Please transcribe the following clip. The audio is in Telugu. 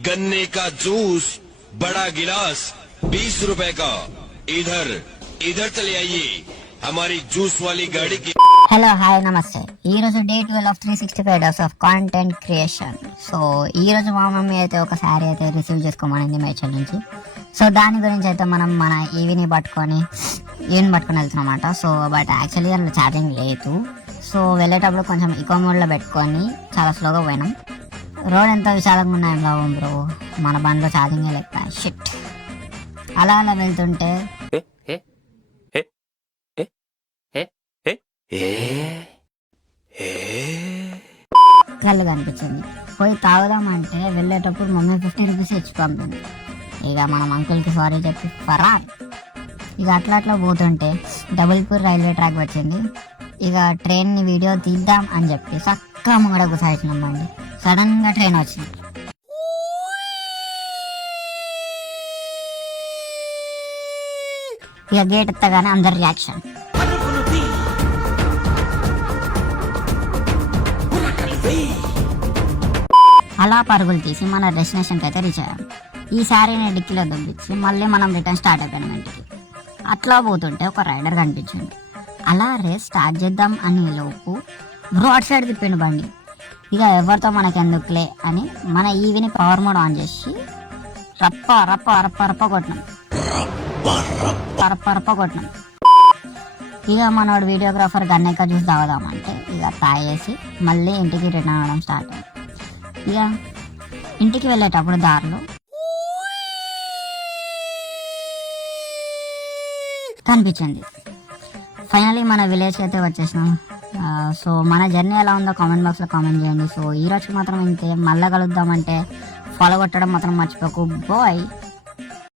गन्ने का जूस बड़ा गिलास 20 रुपए का। इधर इधर चले आइए हमारी जूस वाली गाड़ी की। హలో హాయ్ నమస్తే. ఈరోజు day 12 of 365 days of content creation. So ఈరోజు మా మమ్మీ అయితే ఒక శారీ అయితే రిసీవ్ చేసుకోమనింది మేడ్చల్ నుంచి. సో దాని గురించి అయితే మనం మన ఈవీని పట్టుకొని వెళ్తున్నమాట. సో బట్ యాక్చువల్లీ అందులో ఛార్జింగ్ లేదు. సో వెళ్ళేటప్పుడు కొంచెం ఇకో మోడ్లో పెట్టుకొని చాలా స్లోగా పోయినాం. రోడ్ ఎంత విశాలంగా ఉన్నాయి బ్రో, మన బండిలో ఛార్జింగ్ లేక షిట్. అలా అలా వెళ్తుంటే కళ్ళు కనిపించింది. పోయి తాగుదామంటే వెళ్ళేటప్పుడు మమ్మీ 50 రూపీస్ ఇచ్చి పంపింది. ఇక మనం అంకుల్కి సారీ చెప్పి ఫరార్. ఇక అట్లా పోతుంటే డబుల్పూర్ రైల్వే ట్రాక్ వచ్చింది. ఇక ట్రైన్ని వీడియో తీద్దాం అని చెప్పి చక్కగా ముంగడ గుసాయిచ్చినామండి. సడన్ గా ట్రైన్ వచ్చింది. ఇక గేట్ ఎత్తగానే అందరి రియాక్షన్. అలా పరుగులు తీసి మన డెస్టినేషన్కి అయితే రీచ్ అయ్యాం. ఈ శారీని డిక్కీలో దొబ్బించి మళ్ళీ మనం రిటర్న్ స్టార్ట్ అయిపోయాం ఇంటికి. అట్లా పోతుంటే ఒక రైడర్ కనిపించింది. అలా రేస్ స్టార్ట్ చేద్దాం అని లోపు బ్రాడ్ సైడ్ తిప్పిండు బండి. ఇక ఎవరితో మనకెందుకులే అని మన ఈవీని పవర్ మోడ్ ఆన్ చేసి రప్ప రప్ప రప్ప రప్ప కొట్టినాం. ఇక మనోడు వీడియోగ్రాఫర్ గన్నెక్క చూసి తాగుదామంటే ఇక తాగేసి మళ్ళీ ఇంటికి రిటర్న్ అవ్వడం స్టార్ట్ అయింది. ఇక ఇంటికి వెళ్ళేటప్పుడు దారిలో కనిపించింది. ఫైనలీ మన విలేజ్కి అయితే వచ్చేసినాం. సో మన జర్నీ ఎలా ఉందో కామెంట్ బాక్స్లో కామెంట్ చేయండి. సో ఈ రోజు మాత్రం ఇంతే. మళ్ళీ కలుద్దామంటే ఫాలో కొట్టడం మాత్రం మర్చిపోకు బాయ్.